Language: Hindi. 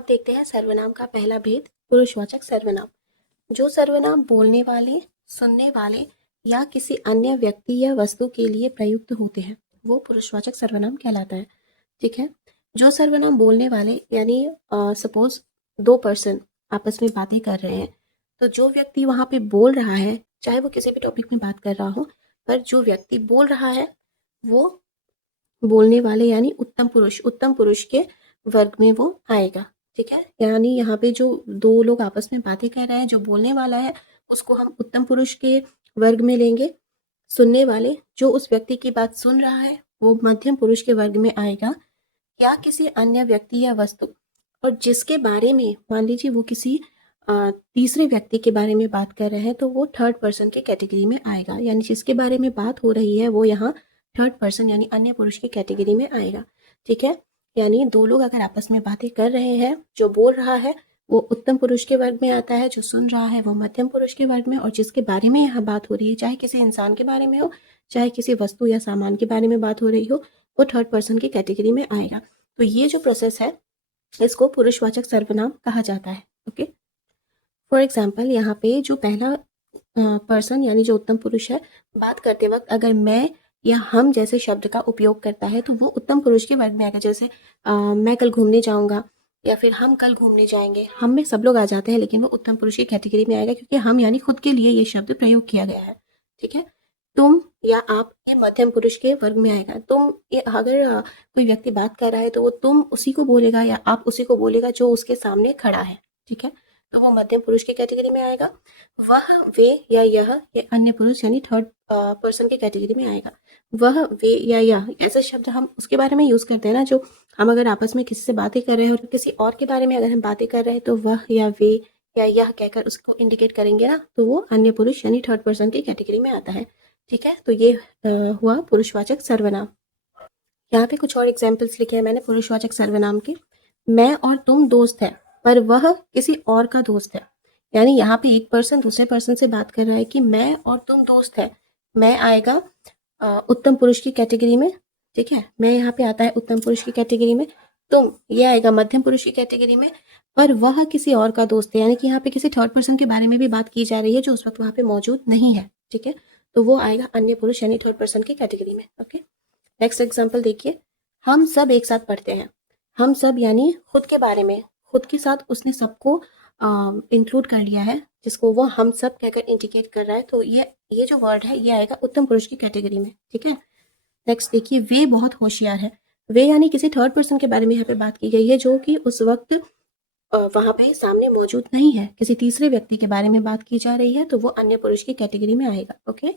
अब देखते हैं सर्वनाम का पहला भेद, पुरुषवाचक सर्वनाम। जो सर्वनाम बोलने वाले, सुनने वाले या किसी अन्य व्यक्ति या वस्तु के लिए प्रयुक्त होते हैं वो पुरुषवाचक सर्वनाम कहलाता है। ठीक है। जो सर्वनाम बोलने वाले यानी सपोज दो पर्सन आपस में बातें कर रहे हैं, तो जो व्यक्ति वहां पे बोल रहा है, चाहे वो किसी भी टॉपिक में बात कर रहा हो, पर जो व्यक्ति बोल रहा है वो बोलने वाले यानी उत्तम पुरुष के वर्ग में वो आएगा। ठीक है। यानी यहाँ पे जो दो लोग आपस में बातें कर रहे हैं, जो बोलने वाला है उसको हम उत्तम पुरुष के वर्ग में लेंगे। सुनने वाले, जो उस व्यक्ति की बात सुन रहा है, वो मध्यम पुरुष के वर्ग में आएगा। या किसी अन्य व्यक्ति या वस्तु, और जिसके बारे में मान लीजिए वो किसी तीसरे व्यक्ति के बारे में बात कर रहे हैं, तो वो थर्ड पर्सन के कैटेगरी में आएगा। यानी जिसके बारे में बात हो रही है वो यहाँ थर्ड पर्सन यानी अन्य पुरुष की कैटेगरी में आएगा। ठीक है। यानी दो लोग अगर आपस में बातें कर रहे हैं, जो बोल रहा है वो उत्तम पुरुष के वर्ग में आता है, जो सुन रहा है वो मध्यम पुरुष के वर्ग में, और जिसके बारे में यहाँ बात हो रही है, चाहे किसी इंसान के बारे में हो, चाहे किसी वस्तु या सामान के बारे में बात हो रही हो, वो थर्ड पर्सन की कैटेगरी में आएगा। तो ये जो प्रोसेस है इसको पुरुषवाचक सर्वनाम कहा जाता है। ओके। फॉर एग्जाम्पल, यहाँ पे जो पहला पर्सन यानी जो उत्तम पुरुष है, बात करते वक्त अगर मैं या हम जैसे शब्द का उपयोग करता है तो वो उत्तम पुरुष के वर्ग में आएगा। जैसे मैं कल घूमने जाऊंगा या फिर हम कल घूमने जाएंगे, हम में सब लोग आ जाते हैं लेकिन वो उत्तम पुरुष की कैटेगरी में आएगा क्योंकि हम यानी खुद के लिए ये शब्द प्रयोग किया गया है। ठीक है। तुम या आप, ये मध्यम पुरुष के वर्ग में आएगा। तुम, ये अगर कोई व्यक्ति बात कर रहा है तो वो तुम उसी को बोलेगा या आप उसी को बोलेगा जो उसके सामने खड़ा है। ठीक है। तो वो मध्यम पुरुष की कैटेगरी में आएगा। वह, वे या यह, ये अन्य पुरुष यानी थर्ड पर्सन की कैटेगरी में आएगा। वह, वे या यह ऐसे शब्द हम उसके बारे में यूज करते हैं ना, जो हम अगर आपस में किसी से बातें कर रहे हैं और किसी और के बारे में अगर हम बातें कर रहे हैं तो वह या वे या यह कहकर उसको इंडिकेट करेंगे ना, तो वो अन्य पुरुष यानी थर्ड पर्सन की कैटेगरी में आता है। ठीक है। तो ये हुआ पुरुषवाचक सर्वनाम। यहाँ पे कुछ और एग्जाम्पल्स लिखे हैं मैंने पुरुषवाचक सर्वनाम के। मैं और तुम दोस्त है, पर वह किसी और का दोस्त है। यानी यहाँ पे एक पर्सन दूसरे पर्सन से बात कर रहा है कि मैं और तुम दोस्त है। मैं आएगा उत्तम पुरुष की कैटेगरी में। ठीक है। मैं यहाँ पे आता है उत्तम पुरुष की कैटेगरी में। तुम, ये आएगा मध्यम पुरुष की कैटेगरी में। पर वह किसी और का दोस्त है, यानी कि यहाँ पे किसी थर्ड पर्सन के बारे में भी बात की जा रही है जो उस वक्त वहां पे मौजूद नहीं है। ठीक है। तो वो आएगा अन्य पुरुष यानी थर्ड पर्सन की कैटेगरी में। ओके। नेक्स्ट एग्जांपल देखिए। हम सब एक साथ पढ़ते हैं। हम सब यानी खुद के बारे में, खुद के साथ उसने सबको इंक्लूड कर लिया है, जिसको वो हम सब कहकर इंडिकेट कर रहा है। तो ये जो वर्ड है ये आएगा उत्तम पुरुष की कैटेगरी में। ठीक है। नेक्स्ट देखिए, वे बहुत होशियार है। वे यानी किसी थर्ड पर्सन के बारे में यहाँ पे बात की गई है जो कि उस वक्त वहां पे सामने मौजूद नहीं है, किसी तीसरे व्यक्ति के बारे में बात की जा रही है, तो वो अन्य पुरुष की कैटेगरी में आएगा। ओके।